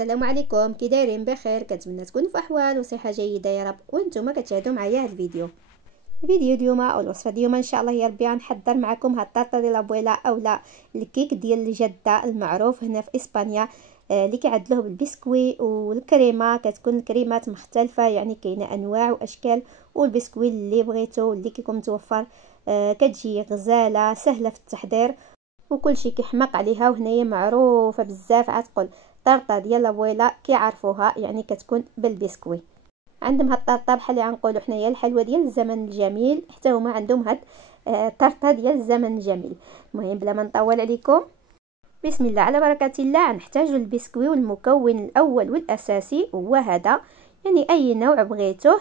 السلام عليكم، كي دايرين؟ بخير؟ كنتمنى تكونوا في احوال وصحه جيده يا رب. وانتم كتشاهدوا معايا هذا الفيديو ديال الوصفه ديال ان شاء الله يا ربي غنحضر معكم هاد الطارطه ديال لابويلا اولا الكيك ديال الجده المعروف هنا في اسبانيا، اللي كيعدلوه بالبسكوي والكريمه. كتكون الكريمات مختلفه، يعني كاينه انواع واشكال، والبسكوي اللي بغيتو اللي كيكون متوفر كتجي غزاله سهله في التحضير وكل شيء كيحماق عليها. وهنايا معروفه بزاف، عتقول طرطه ديال لابويلا كيعرفوها، يعني كتكون بالبسكوي. عندهم هاد الطرطه بحال اللي غنقولوا حنايا الحلوه ديال الزمن الجميل، حتى هما عندهم هاد الطرطه ديال الزمن الجميل. المهم بلا ما نطول عليكم، بسم الله على بركه الله. غنحتاجوا البسكوي، والمكون الاول والاساسي هو هذا، يعني اي نوع بغيتوه.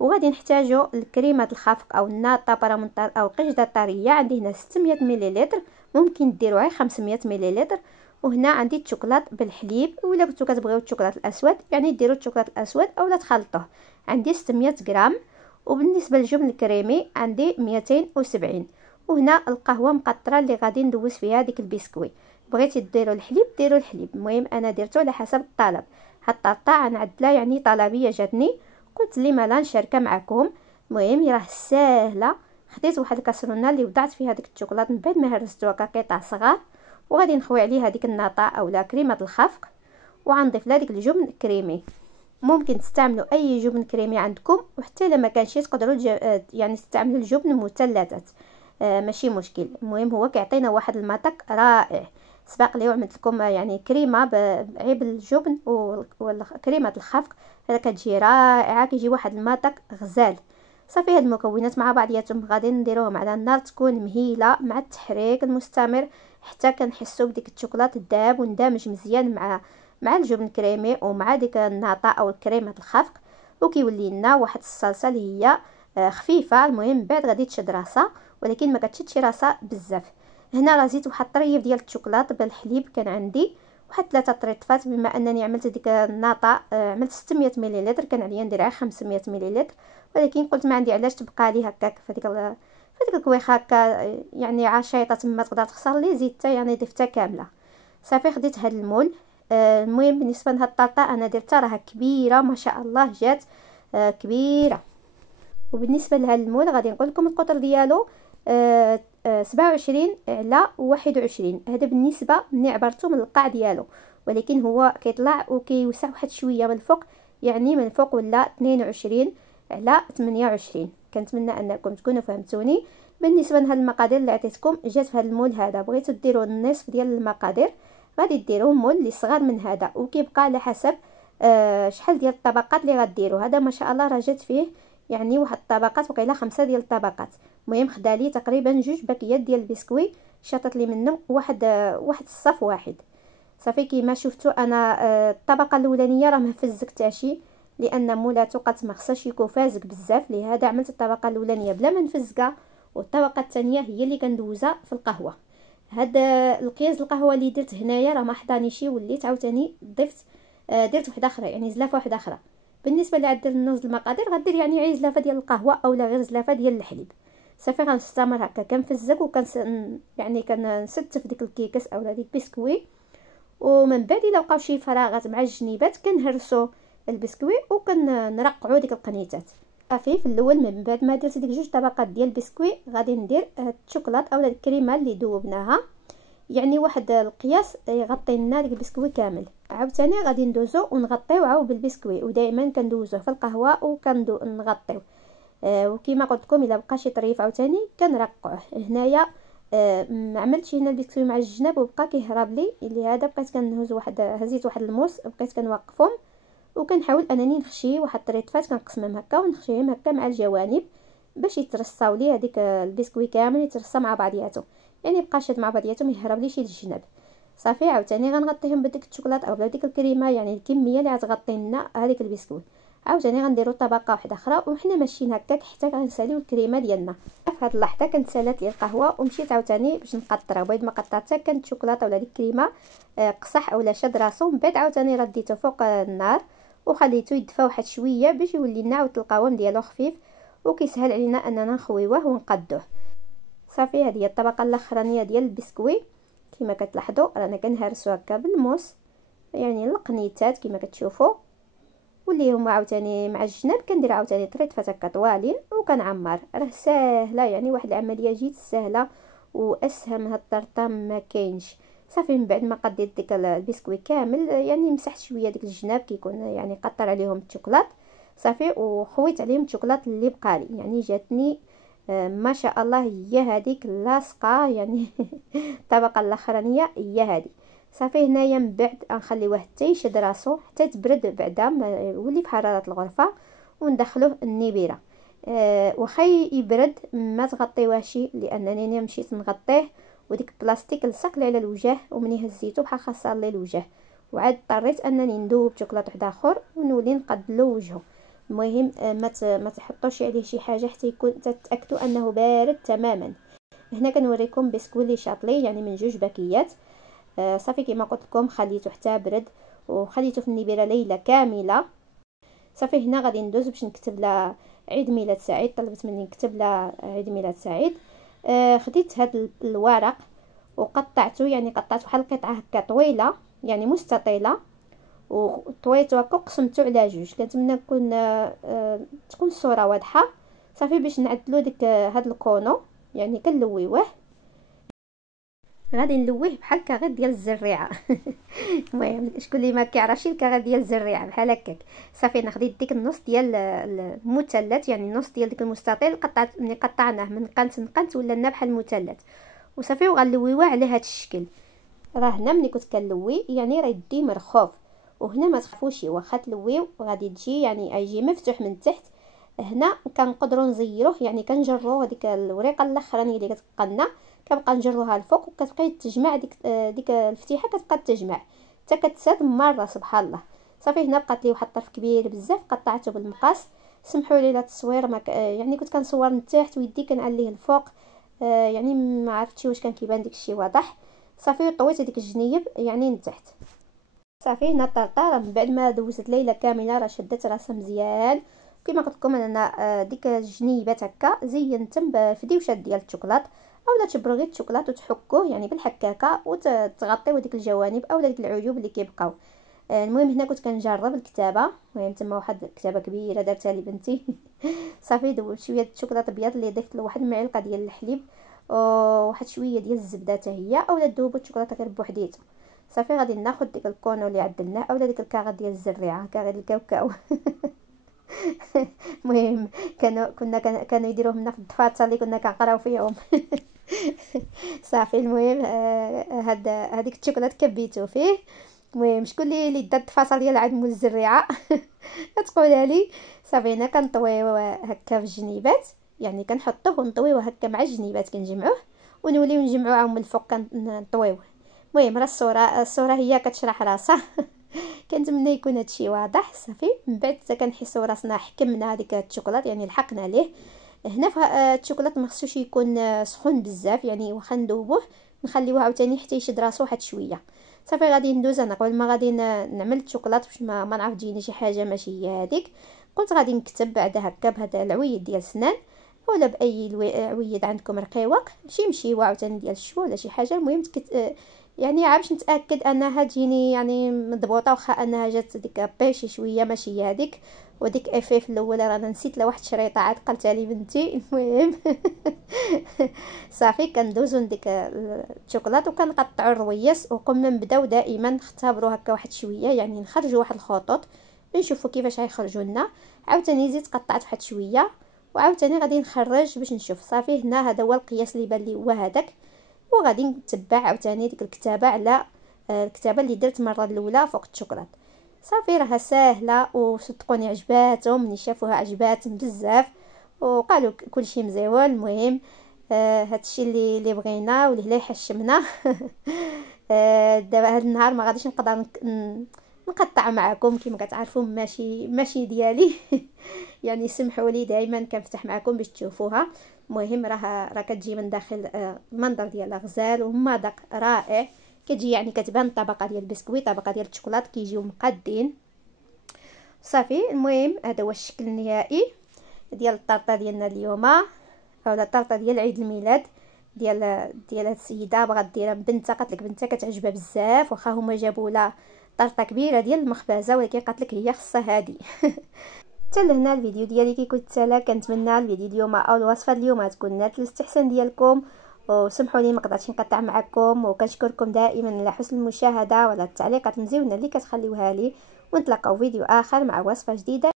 وغادي نحتاجوا الكريمه الخفق او الناطه برامنطار او قشده طريه. عندي هنا 600 ملل، ممكن ديروا غير 500 ملل. وهنا عندي الشوكولات بالحليب، ولا كنتو كتبغيو الشوكولات الاسود يعني ديروا الشوكولات الاسود اولا تخلطوه. عندي 600 غرام. وبالنسبه للجبن الكريمي عندي 270. وهنا القهوه مقطره اللي غادي ندوز فيها ديك البسكوي. بغيتي ديروا الحليب ديروا الحليب، المهم انا درتو على حسب الطلب. هاد الطرطه غنعدلها يعني طلبيه جاتني، قلت لي مالا نشاركها معكم. المهم راه ساهله. خديت واحد الكاسرونه اللي وضعت فيها ديك الشوكولات من بعد ما هرستوها كقطع صغار، وغادي نخوي عليها ديك الناطه اولا كريمه الخفق، وغنضيف لها ديك الجبن الكريمي. ممكن تستعملوا اي جبن كريمي عندكم، وحتى الا ما كانش تقدروا يعني تستعملوا الجبن المثلثات، ماشي مشكل. المهم هو كيعطينا واحد المذاق رائع. سبق لي وعملت لكم يعني كريمه بعيب الجبن وكريمه الخفق، هذا كتجي رائعه، كيجي واحد المذاق غزال. صافي هاد المكونات مع بعضياتهم غادي نديروهم على النار تكون مهيله، مع التحريك المستمر حتى كنحسوا بديك الشوكولاته تذاب وندمج مزيان مع الجبن الكريمي ومع ديك الناطه او كريمه الخفق، وكيولي لنا واحد الصلصه اللي هي خفيفه. المهم بعد غادي تشد راسها، ولكن ما كتشدش راسها بزاف. هنا راه زيت واحد الطريف ديال الشوكولات بالحليب كان عندي، واحد 3 طريفات. بما انني عملت ديك الناطه عملت 600 ملل، كان عليا ندير 500 ملل، ولكن قلت ما عندي علاش تبقى لي هكاك في ديك الكويخه هكا، يعني عشيطه تما تقدر تخسر لي زيدتها، يعني ضفتها كامله. صافي خديت هاد المول. المهم بالنسبه لهاد الطرطه انا درتها راها كبيره ما شاء الله، جات كبيره. وبالنسبه لهاد المول غادي نقول لكم القطر ديالو 27 على 21. هذا بالنسبه ملي عبرتو من القاع ديالو، ولكن هو كيطلع وكيوسع واحد شويه من الفوق، يعني من الفوق ولا 22 على 28. كنتمنى انكم تكونوا فهمتوني. بالنسبه لهاد المقادير اللي عطيتكم جات في هذا المول هذا، بغيتو ديروا النصف ديال المقادير غادي ديروا مول اللي صغار من هذا، وكيبقى على حسب شحال ديال الطبقات اللي غديروا. هذا ما شاء الله راه جات فيه يعني واحد الطبقات، وقيله 5 ديال الطبقات. المهم خدا لي تقريبا 2 باكيات ديال البسكوي، شاطت لي منهم واحد الصف واحد. صافي كيما شفتوا انا الطبقه الاولانيه راه ما فزقتهاش، لان مولاتو قالت ما خصهاش يكون فازق بزاف، لهذا عملت الطبقه الاولانيه بلا ما نفزقها، والطبقه الثانيه هي اللي كندوزها في القهوه. هذا القياس القهوه اللي درت هنايا راه ما حضانيش، وليت عاوتاني ضفت درت وحده اخرى، يعني زلافه وحده اخرى. بالنسبه لعدد النوز المقادير غدير يعني غير زلافه ديال القهوه اولا غير زلافه ديال الحليب. صافي غنستمر هكا كنفزق يعني كنستف ديك الكيكس اولا ديك بسكوي. ومن بعد الا بقاو شي فراغات مع الجنيبات كنهرسوا البسكوي وكنرقعوا ديك القنيتات. صافي في الاول من بعد ما درت ديك 2 طبقات ديال البسكوي غادي ندير الشوكولات اولا الكريمه اللي ذوبناها، يعني واحد القياس يغطي لنا ديك البسكوي كامل. عاوتاني غادي ندوزو ونغطيو عاو بالبسكوي، ودائما كندوزوه في القهوه نغطيو. وكما قلت لكم الا بقى شي طريف عاوتاني كنرقعوه. هنايا ما عملتش هنا البسكوي مع الجناب وبقى كيهرب لي، لهذا بقيت كنهز هزيت واحد الموس وبقيت كنوقفهم، وكنحاول انني نخشي واحد الطريفات كنقسمهم هكا ونخشيهم هكا مع الجوانب باش يترصاو لي هذيك البسكوي كامل يترصى مع بعضياتو، يعني بقى شاد مع بعضياتهم يهرب لي شي الجناب. صافي عاوتاني غنغطيهم بديك الشوكولات او بديك الكريمه، يعني الكميه اللي غتغطي لنا هذيك البسكوي. عاوتاني غنديروا طبقه واحده اخرى وحنا ماشيين هكاك حتى غنساليو الكريمه ديالنا. في هذه اللحظه كنت سالات لي القهوه ومشيت عاوتاني باش نقطرها، بغيت ما قطرتها كانت الشوكولاته ولا ديك الكريمه قصح اولا شاد راسو. من بعد عاوتاني رديته فوق النار وخليته يدفى واحد شويه باش يولي لنا عاود القوام ديالو خفيف وكيسهل علينا اننا نخويوه ونقدوه. صافي هذه هي الطبقه الاخرانيه ديال البسكوي. كما كتلاحظوا رانا كنهرسو هكا بالموس يعني القنيتات كما كتشوفوا، واللي هما عاوتاني مع الجناب كندير عاوتاني طريطفات هكا طوالين وكنعمر. راه ساهله، يعني واحد العمليه جد سهله واسهل من هاد الطرطام ما كاينش. صافي من بعد ما قديت ديك البسكويت كامل، يعني مسحت شويه ديك الجناب كيكون يعني قطر عليهم الشوكولات صافي، وخويت عليهم الشوكولات اللي بقالي. يعني جاتني ما شاء الله هي هذيك لاصقه يعني الطبقه الاخرانيه هي هذه. صافي هنايا من بعد غنخليوه حتى يشد راسو حتى تبرد، بعدا يولي بحراره الغرفه وندخلوه النبيره. واخا يبرد ما تغطيوهش، لانني انا مشيت نغطيه وديك البلاستيك لصق لي على الوجه، ومني هزيتو بحال خاصه لي الوجه، وعاد اضطريت انني ندوب شوكولاط واحد اخر ونولي نقدلو وجهه. المهم ما تحطوش عليه شي حاجه حتى يكون تتاكدوا انه بارد تماما. هنا كنوريكم بسكويت لي شاطلي يعني من 2 باكيات. صافي كما قلت لكم خليته حتى برد وخليته في النبيره ليله كامله. صافي هنا غادي ندوز باش نكتب لها عيد ميلاد سعيد، طلبت مني نكتب لها عيد ميلاد سعيد. خديت هذا الورق وقطعته، يعني قطعت واحد القطعه هكا طويله يعني مستطيله، وطويته هكا وقسمته على 2. كنتمنى تكون الصوره واضحه. صافي باش نعدلو ديك هاد الكونو يعني كنلويوه، غادي نلويه بحال الكاغيط ديال الزريعه المهم شكون اللي ما كيعرفش الكاغيط ديال الزريعه بحال هكاك. صافي انا خديت ديك النص ديال المثلث، يعني النص ديال ديك المستطيل، قطعت ملي قطعناه من قنت ولا لنا بحال المثلث وصافي، وغنلويوه على هذا الشكل. راه هنا ملي كنت كنلوي يعني راه يدي مرخوف، وهنا ما تخافوش واخا تلويو غادي تجي يعني يجي مفتوح من تحت. هنا كنقدروا نزيروه، يعني كنجروا هذيك الوريقه الاخرانيه اللي كتبقى كنبقى نجروها الفوق، وكتبقى تجمع ديك الفتيحه كتبقى تجمع حتى كتساد مره سبحان الله. صافي هنا بقات لي واحد الطرف كبير بزاف قطعته بالمقاس. سمحوا لي لا التصوير ما يعني كنت كنصور من تحت ويدي كنعليه الفوق، يعني ما عرفتش واش كان كيبان داكشي واضح. صافي طويت هذيك الجنيب يعني من تحت. صافي هنا الطرطاره من بعد ما دوزت ليله كامله راه شدت راسها مزيان. كما قلت لكم انا ديك الجنيبات هكا زينتهم بفديوشات ديال الشوكولات، اولا تبرغي الشوكولات وتحكوه يعني بالحكاكه وتغطيو ديك الجوانب اولا ديك العيوب اللي كيبقاو. المهم هنا كنت كنجرب الكتابه، المهم تما واحد الكتابه كبيره درتها لبنتي صافي دوبت شويه الشوكولاط ابيض اللي ضفت له واحد المعلقه ديال الحليب وواحد شويه ديال الزبده حتى هي، اولا دوبوا الشوكولاته غير بوحديتها. صافي غادي ناخذ ديك الكونو اللي عدلناه اولا ديك الكاغيط ديال الزريعه كاغيط الكاوكاو المهم كانوا يديروه لنا في الدفاتر اللي كنا كنقراو فيهم صافي المهم هذيك الشوكولات كبيتو فيه. المهم شكون اللي دا الدفاتر ديال عند مول الزريعه تقولها لي. صافي هنا كنطويو هكا في الجنيبات، يعني كنحطوه ونطويوه هكا مع الجنيبات كنجمعوه ونوليو نجمعوه من الفوق كنطويوه. المهم راه الصوره هي كتشرح راسها كنتمنى يكون هادشي واضح. صافي من بعد حتى كنحسوا راسنا حكمنا هذيك الشوكولات يعني لحقنا ليه. هنا الشوكولات ما خصوش يكون سخون بزاف، يعني واخا ندوبوه نخليوه عاوتاني حتى يشد راسو واحد شويه. صافي غادي ندوز انا قبل ما غادي نعمل الشوكولات باش ما نعرف تجيني شي حاجه ماشي هي هذيك. قلت غادي نكتب بعد هكا بهذا العويد ديال السنان ولا باي عويد عندكم رقيق شي مشيوه عاوتاني ديال الشوا ولا شي حاجه. المهم يعني عا باش نتاكد انها تجيني يعني مضبوطه، واخا انها جات ديك بيشي شويه ماشي هي هذيك. وديك افيف الاول رانا نسيت له واحد الشريطه عاد قلتها لي بنتي المهم صافي كندوزو ديك الشوكولات وكنقطعوا الرويس، وقمنا نبداو دائما نختبروا هكا واحد شويه يعني نخرجوا واحد الخطوط نشوفوا كيفاش غيخرجوا لنا. عاوتاني زيد قطعت واحد شويه وعاوتاني غادي نخرج باش نشوف. صافي هنا هذا هو القياس اللي بان لي هو هذاك، وغادي نتبع عاوتاني ديك الكتابه على الكتابه اللي درت المره الاولى فوق الشوكولات. صافي راها ساهله وصدقوني عجباتهم، ملي شافوها عجباتهم بزاف وقالوا كلشي مزيون. المهم هادشي اللي بغينا واللي حشمنا دابا هاد النهار ما غاديش نقدر نقطع معكم كما كتعرفوا ماشي ديالي يعني سمحوا لي دائما كنفتح معكم باش تشوفوها. المهم راه كتجي من داخل المنظر ديالها غزال ومذاق رائع، كتجي يعني كتبان طبقه ديال البسكويت طبقه ديال الشوكولات كيجيو مقادين. صافي المهم هذا هو الشكل النهائي ديال الطرطه ديالنا اليوم، اولا الطرطه ديال عيد الميلاد ديال هاد السيده بغات ديرها بنتها. قالت لك بنتها كتعجبها بزاف واخا هما جابوا لها طرطه كبيره ديال المخبزه، ولكن قالت لك هي خصها هذه. حتى لهنا الفيديو ديالي كيكون تسالى. كنتمنى الفيديو اليوم او الوصفه اليوم تكون نالت الاستحسان ديالكم، وسمحوا لي ما قدرتش نقطع معكم، وكنشكركم دائما على حسن المشاهده وعلى التعليقات المزيونه اللي كتخليوها لي. ونتلاقاو فيديو اخر مع وصفه جديده.